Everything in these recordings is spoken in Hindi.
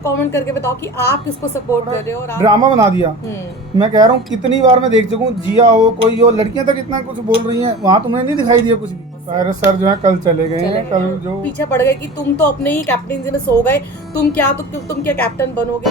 कमेंट करके बताओ कि आप किसको सपोर्ट कर रहे हो। और ड्रामा बना दिया। मैं कह रहा हूँ कितनी बार मैं देख चुका हूँ, जिया हो कोई हो, लड़कियां तक इतना कुछ बोल रही हैं, वहाँ तुम्हें नहीं दिखाई दिया कुछ भी। सारे सर जो है कल चले गए हैं, कल जो पीछे पड़ गए कि तुम तो अपने ही कैप्टनसी में सो गए, तुम क्या कैप्टन बनोगे।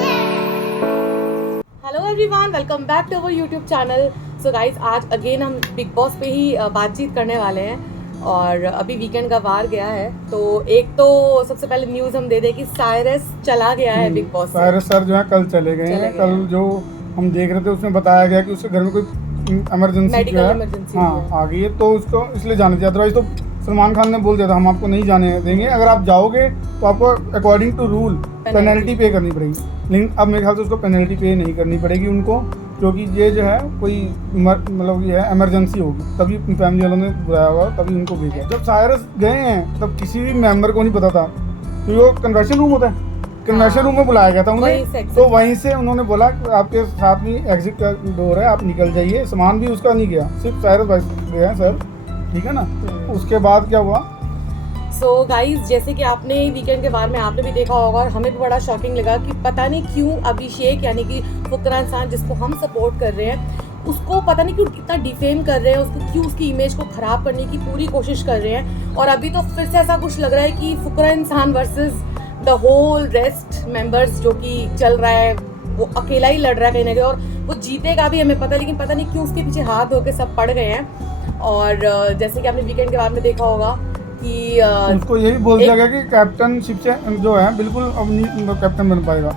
Hello everyone, welcome back to our YouTube channel. So guys, आज अगेन हम बिग बॉस पे ही बातचीत करने वाले हैं। और अभी वीकेंड का वार गया है, तो एक तो सबसे पहले न्यूज़ हम दे दें कि साइरस चला गया है बिग बॉस। सारे सर जो है कल चले गए हैं। कल जो हम देख रहे थे उसमें बताया गया कि उसके घर में कोई इमरजेंसी जो है आ गई है, तो उसको इसलिए जाने दिया। अदरवाइज तो सलमान खान ने बोल दिया था हम आपको नहीं जाने देंगे, अगर आप जाओगे तो आपको अकॉर्डिंग टू रूल पेनल्टी पे करनी पड़ेगी। लेकिन अब मेरे ख्याल से उसको पेनल्टी पे नहीं करनी पड़ेगी उनको, क्योंकि ये जो है कोई मतलब ये है इमरजेंसी होगी, तभी अपनी फैमिली वालों ने बुलाया हुआ, तभी उनको भेजा। जब साइरस गए हैं तब किसी भी मेंबर को नहीं पता था, तो वो कन्वेंशन रूम होता है, कन्वेंशन रूम में बुलाया गया था उन्हें, तो वहीं से उन्होंने बोला आपके साथ में एग्जिट का डोर है, आप निकल जाइए। सामान भी उसका नहीं गया, सिर्फ साइरस भाई गया सर, ठीक है ना। उसके बाद क्या हुआ? सो गाइज, जैसे कि आपने वीकेंड के बारे में आपने भी देखा होगा और हमें भी बड़ा शॉकिंग लगा कि पता नहीं क्यों अभिषेक यानी कि फुकरा इंसान जिसको हम सपोर्ट कर रहे हैं, उसको पता नहीं क्यों इतना डिफेम कर रहे हैं, उसको क्यों उसकी इमेज को खराब करने की पूरी कोशिश कर रहे हैं। और अभी तो फिर से ऐसा कुछ लग रहा है कि फुकरा इंसान versus the whole rest members जो कि चल रहा है, वो अकेला ही लड़ रहा है कहीं ना कहीं, और वो जीतेगा भी हमें पता है, लेकिन पता नहीं क्यों उसके पीछे हाथ धो के सब पड़ गए हैं। और जैसे कि आपने वीकेंड के बारे में देखा होगा कि उसको यही बोल दिया गया कि कैप्टनशिप से जो है बिल्कुल अब नहीं कैप्टन बन पाएगा,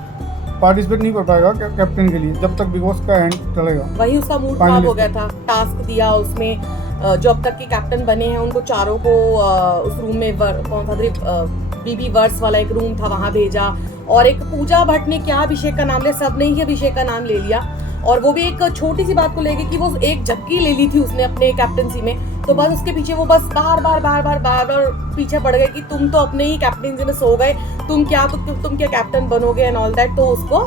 पार्टिसिपेट नहीं कर पाएगा कैप्टन के लिए जब तक बिग बॉस का एंड चलेगा। वही उसका मूड खराब हो गया था। टास्क दिया उसमें, जो अब तक के कैप्टन बने हैं उनको चारों को उस रूम में कौन सा बीबी वर्स वाला एक रूम था वहां भेजा, और एक पूजा भट्ट ने क्या अभिषेक का नाम लिया, सबने ही अभिषेक का नाम ले लिया, और वो भी एक छोटी सी बात को लेके कि वो एक झपकी ले ली थी उसने अपने कैप्टनसी में, तो बस उसके पीछे वो बस बार बार पीछे पड़ गए कि तुम तो अपने ही कैप्टनसी में सो गए, तुम क्या कैप्टन बनोगे एंड ऑल दैट। तो उसको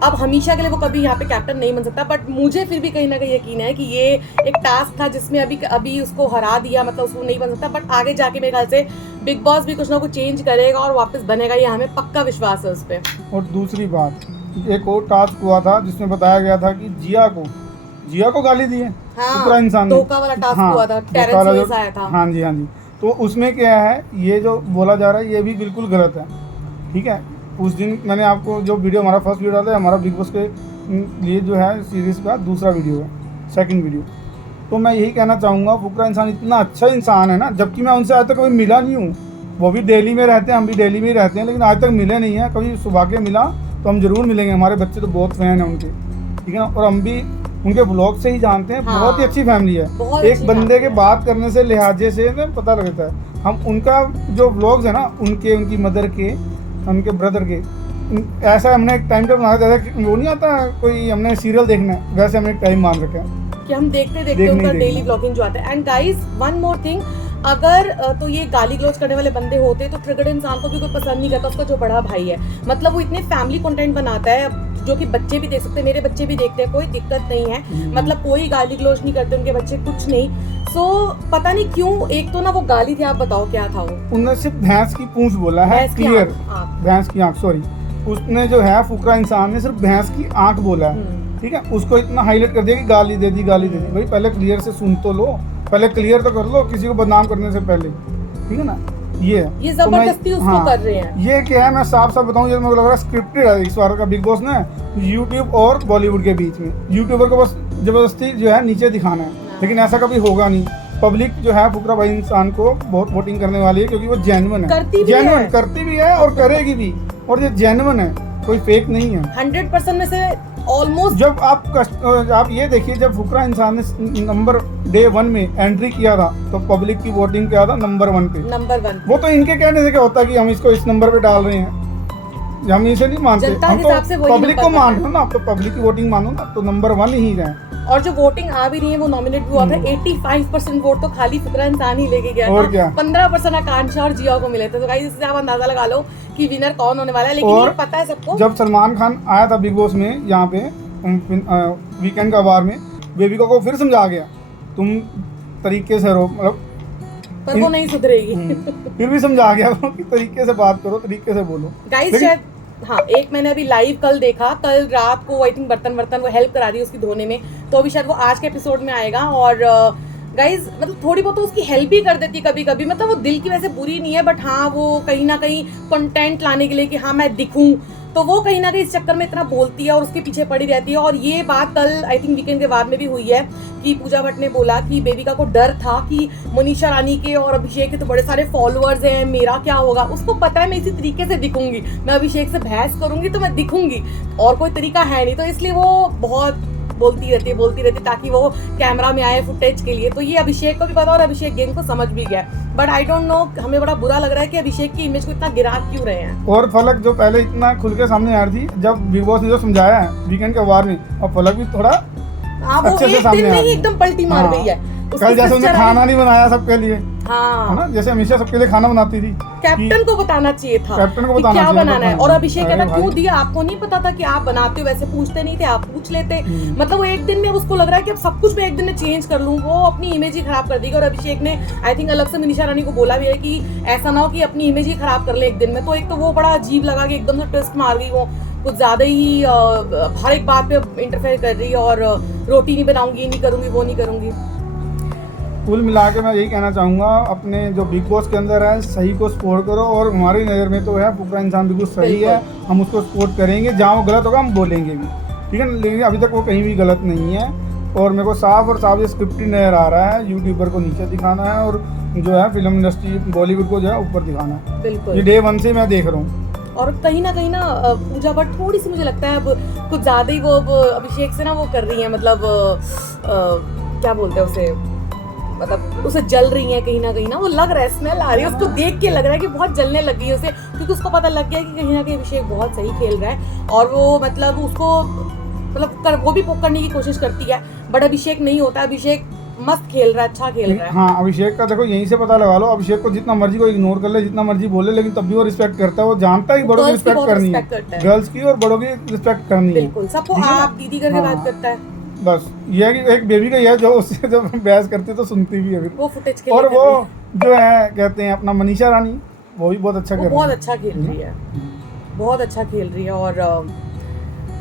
अब हमेशा के लिए वो कभी यहाँ पे कैप्टन नहीं बन सकता। बट मुझे फिर भी कहीं ना कहीं यकीन है कि ये एक टास्क था जिसमें अभी उसको हरा दिया, मतलब उसको नहीं बन सकता। बट आगे जाके मेरे ख्याल से बिग बॉस भी कुछ ना कुछ चेंज करेगा और वापस बनेगा, ये हमें पक्का विश्वास है उस पर। और दूसरी बात, एक और टास्क हुआ था जिसमें बताया गया था कि जिया को गाली दी है दूसरा इंसान, धोखा वाला टास्क हुआ था, टेरेंस आया था। हाँ जी। तो उसमें क्या है, ये जो बोला जा रहा है ये भी बिल्कुल गलत है, ठीक है। उस दिन मैंने आपको जो वीडियो, हमारा फर्स्ट वीडियो डाला है, हमारा बिग बॉस के लिए जो है सीरीज़ का दूसरा वीडियो है, सेकंड वीडियो, तो मैं यही कहना चाहूँगा फुकरा इंसान इतना अच्छा इंसान है ना, जबकि मैं उनसे आज तक कभी मिला नहीं हूँ। वो भी दिल्ली में रहते हैं, हम भी दिल्ली में ही रहते हैं, लेकिन आज तक मिले नहीं हैं। कभी सौभाग्य मिला तो हम जरूर मिलेंगे, हमारे बच्चे तो बहुत फैन हैं उनके, ठीक है ना। और हम भी उनके ब्लॉग से ही जानते हैं। बहुत ही अच्छी फैमिली है, एक बंदे के बात करने से, लिहाजे से पता लगता है। हम उनका जो ब्लॉग्स है ना, उनकी मदर के, उनके ब्रदर के, ऐसा हमने एक टाइम टेबल बनाया था, वो नहीं आता कोई हमने सीरियल देखना है, वैसे हमने एक टाइम मान रखा है कि हम देखते उनका डेली ब्लॉगिंग जो आता है। And guys, one more thing, अगर तो ये गाली गलौज करने वाले बंदे होते तो ट्रिगर्ड इंसान को भी कोई पसंद नहीं करता, उसका जो बड़ा भाई है, मतलब वो इतने फैमिली कंटेंट बनाता है जो कि बच्चे भी देख सकते हैं, मेरे बच्चे भी देखते हैं, कोई दिक्कत नहीं है, मतलब कोई गाली गलौज नहीं करते उनके बच्चे, कुछ नहीं। सो पता नहीं क्यों, एक तो ना वो गाली थी, आप बताओ क्या था वो, उन्होंने सिर्फ भैंस की पूंछ बोला है, क्लियर, भैंस की आंख, सॉरी, उसने जो है फुकरा इंसान ने सिर्फ भैंस की आंख बोला है, ठीक है। उसको इतना हाईलाइट कर दिया कि गाली दे दी भाई पहले क्लियर से सुन तो लो, पहले क्लियर तो कर लो किसी को बदनाम करने से पहले, ठीक है ना। ये जबरदस्ती उसको कर रहे हैं। ये क्या है, मैं साफ बताऊं, ये मुझे लग रहा है स्क्रिप्टेड है इस बार का बिग बॉस ने, यूट्यूब और बॉलीवुड के बीच में। यूट्यूबर को बस जबरदस्ती जो है नीचे दिखाना है, लेकिन ऐसा कभी होगा नहीं। पब्लिक जो है फुकरा भाई इंसान को बहुत वोटिंग करने वाली है, क्योंकि वो जेन्युइन है, करती भी है और करेगी भी, और ये जेन्युइन है, कोई फेक नहीं है। 100% में से ऑलमोस्ट। जब आप ये देखिए, जब फुकरा इंसान ने नंबर डे 1 में एंट्री किया था तो पब्लिक की वोटिंग क्या था, नंबर 1 पे, नंबर 1। वो तो इनके कहने से क्या होता है कि हम इसको इस नंबर पे डाल रहे हैं, हम इसे नहीं मानते, हम तो पब्लिक को मान रहे हो ना, आप तो पब्लिक की वोटिंग मानो ना, तो नंबर 1 ही है। और जो वोटिंग आ भी रही है वो नॉमिनेट भी हुआ था, 85% वोट तो खाली फुकरा इंसान ही लेके गया था, 15% आकांक्षा और जिया को मिले थे। तो गाइस, इससे आप अंदाजा लगा लो कि विनर कौन होने वाला है, लेकिन ये पता है सबको। जब सलमान खान आया था बिग बॉस में यहाँ पे वीकेंड का वार में, बेबिका को फिर समझा गया तुम तरीके से रहो, मतलब, पर वो नहीं सुधरेगी। फिर भी समझा गया कि तरीके से बात करो, तरीके से बोलो। गाइस, हाँ, एक मैंने अभी लाइव कल देखा, कल रात को आई थिंक बर्तन वो हेल्प करा रही है उसकी धोने में, तो अभी शायद वो आज के एपिसोड में आएगा। और गाइज मतलब थोड़ी बहुत तो उसकी हेल्प भी कर देती कभी कभी, मतलब वो दिल की वैसे बुरी नहीं है, बट हाँ वो कहीं ना कहीं कंटेंट लाने के लिए कि हाँ मैं दिखूं, तो वो कहीं ना कहीं इस चक्कर में इतना बोलती है और उसके पीछे पड़ी रहती है। और ये बात कल आई थिंक वीकेंड के बाद में भी हुई है कि पूजा भट्ट ने बोला कि बेबिका को डर था कि मनीषा रानी के और अभिषेक के तो बड़े सारे फॉलोअर्स हैं, मेरा क्या होगा। उसको पता है मैं इसी तरीके से दिखूंगी, मैं अभिषेक से बहस करूंगी तो मैं दिखूंगी, और कोई तरीका है नहीं, तो इसलिए वो बहुत बोलती रहती ताकि वो कैमरा में आए फुटेज के लिए। तो ये अभिषेक को भी पता और अभिषेक गेम को समझ भी गया, बट आई डोंट नो, हमें बड़ा बुरा लग रहा है कि अभिषेक की इमेज को इतना गिरा क्यों रहे हैं। और फलक जो पहले इतना खुल के सामने आ रही थी, जब बिग बॉस ने जो समझाया है वीकेंड के वार में, और फलक भी थोड़ा हाँ, वो अच्छे से एक सामने दिन में आ ही रही। एकदम पलटी मार हाँ। गई है। कल जैसे उन्हें खाना नहीं बनाया सबके लिए, हाँ है ना, जैसे हमेशा सबके लिए खाना बनाती थी, कैप्टन को बताना चाहिए था, कैप्टन को कि बताना क्या चाहिए, बनाना है। बताना और है। अभिषेक अरे कहता क्यों भाई। दिया, आपको नहीं पता था कि आप बनाते हो, वैसे पूछते नहीं थे, आप पूछ लेते। मतलब वो एक दिन में उसको लग रहा है कि अब सब कुछ मैं एक दिन में चेंज कर लूं, वो अपनी इमेज ही खराब कर देगी। और अभिषेक ने आई थिंक अलग से मनीषा रानी को बोला भी है कि ऐसा ना हो कि अपनी इमेज ही खराब कर ले एक दिन में। तो एक तो वो बड़ा अजीब लगा कि एकदम से ट्विस्ट मार गई, वो कुछ ज्यादा ही हर एक बात पे इंटरफेयर कर रही है, और रोटी नहीं बनाऊंगी, ये नहीं करूंगी, वो नहीं करूंगी। कुल मिला के मैं यही कहना चाहूँगा, अपने जो बिग बॉस के अंदर है सही को सपोर्ट करो, और हमारी नज़र में तो है फुकरा इंसान बिल्कुल सही है, हम उसको सपोर्ट करेंगे, जहाँ वो गलत होगा हम बोलेंगे भी, ठीक है ना, लेकिन अभी तक वो कहीं भी गलत नहीं है। और मेरे को साफ और साफ ये स्क्रिप्टेड नज़र आ रहा है, यूट्यूबर को नीचे दिखाना है और जो है फिल्म इंडस्ट्री बॉलीवुड को जो है ऊपर दिखाना है। बिल्कुल, ये डे 1 से मैं देख रहा हूँ। और कहीं ना पूजा भट्ट थोड़ी सी मुझे लगता है अब कुछ ज्यादा ही वो अब अभिषेक से ना वो कर रही है, मतलब क्या बोलते हैं उसे, मतलब उसे जल रही है कहीं ना वो लग रहा है, स्मेल आ रही है उसको देख के, लग रहा है कि बहुत जलने लग गई है उसे, क्योंकि उसको पता लग गया कि कहीं ना कहीं अभिषेक बहुत सही खेल रहा है, और वो मतलब उसको मतलब वो भी करने की कोशिश करती है, बट अभिषेक नहीं होता, अभिषेक मस्त खेल रहा है, अच्छा खेल रहा है। हाँ, अभिषेक का देखो यहीं से पता लगा लो, अभिषेक को जितना मर्जी को इग्नोर कर ले, जितना मर्जी बोले, लेकिन तब भी वो रिस्पेक्ट करता है, वो जानता है कि बड़ों की रिस्पेक्ट करनी है, गर्ल्स की और बड़ों की रिस्पेक्ट करनी है, बिल्कुल, सबको आप दीदी करके बात करता है। बस ये है कि एक बेबी का ये है जो उससे जब बहस करती है तो सुनती भी है फिर वो फुटेज के और लिए वो जो है कहते हैं अपना मनीषा रानी, वो भी बहुत अच्छा कर रही है, बहुत अच्छा खेल रही है, बहुत अच्छा खेल रही है। और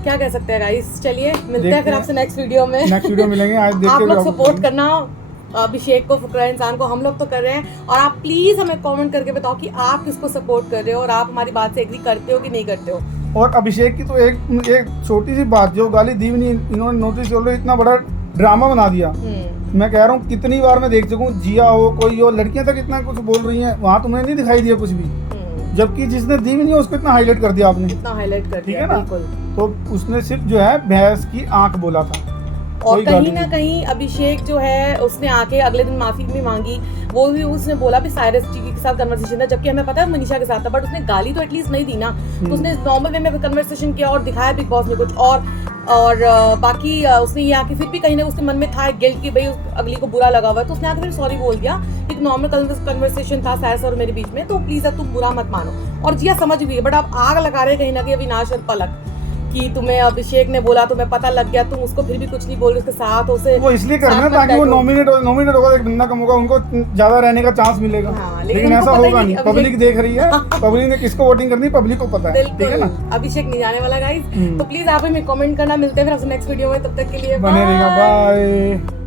क्या कह सकते हैं गाइस, चलिए मिलते हैं फिर आपसे नेक्स्ट वीडियो में। नेक्स्ट वीडियो मिलेंगे। आज देख आप के लोग सपोर्ट करना अभिषेक को, फुकरा इंसान को, हम लोग तो कर रहे हैं, और आप प्लीज हमें कमेंट करके बताओ कि आप किसको सपोर्ट कर रहे हो और आप हमारी बात से एग्री करते हो कि नहीं करते हो। और अभिषेक की तो एक छोटी सी बात जो गाली दी भी नहीं, इन्होंने नोटिस कर लो, इतना बड़ा ड्रामा बना दिया। मैं कह रहा हूँ कितनी बार मैं देख चुका हूँ, जिया हो कोई हो, लड़कियां तक इतना कुछ बोल रही हैं, वहाँ तुम्हें नहीं दिखाई दिया कुछ भी, जबकि जिसने दी भी नहीं उसको इतना हाईलाइट कर दिया आपने, इतना हाईलाइट कर दिया, बिल्कुल। तो उसने सिर्फ जो है भैंस की आंख बोला था, और कहीं ना कहीं अभिषेक जो है उसने आके अगले दिन माफी भी मांगी, वो भी उसने बोला भी साइरस जी के साथ कन्वर्सेशन था, जबकि हमें पता है मनीषा के साथ था, बट उसने गाली तो एटलीस्ट नहीं दी ना, तो उसने नॉर्मल वे में कन्वर्सेशन किया और दिखाया बिग बॉस में कुछ और बाकी उसने ये आके फिर भी कहीं ना उसके मन में था एक गिल्ट कि भाई अगली को बुरा लगा हुआ है, तो उसने आके फिर सॉरी बोल दिया, एक नॉर्मल कन्वर्सेशन था साइरस और मेरे बीच में, तो प्लीज अब तुम बुरा मत मानो। और जिया समझ भी है, बट अब आग लगा रहे कहीं ना कहीं अविनाश और पलक कि तुम्हें अभिषेक ने बोला, तुम्हें पता लग गया, तुम उसको फिर भी कुछ नहीं बोल रहे, उसके साथ उसे वो इसलिए कर रहे हैं ताकि वो नॉमिनेट होगा, एक बंदा कम होगा, उनको ज्यादा रहने का चांस मिलेगा। हाँ, लेकिन ऐसा होगा नहीं, पब्लिक देख रही है, पब्लिक ने किसको वोटिंग करनी पब्लिक को पता है, ठीक है ना। अभिषेक नहीं जाने वाला गाइस, तो प्लीज आप हमें कमेंट करना, मिलते हैं फिर आपसे नेक्स्ट वीडियो में, तब तक के लिए बने रहेगा, बाय।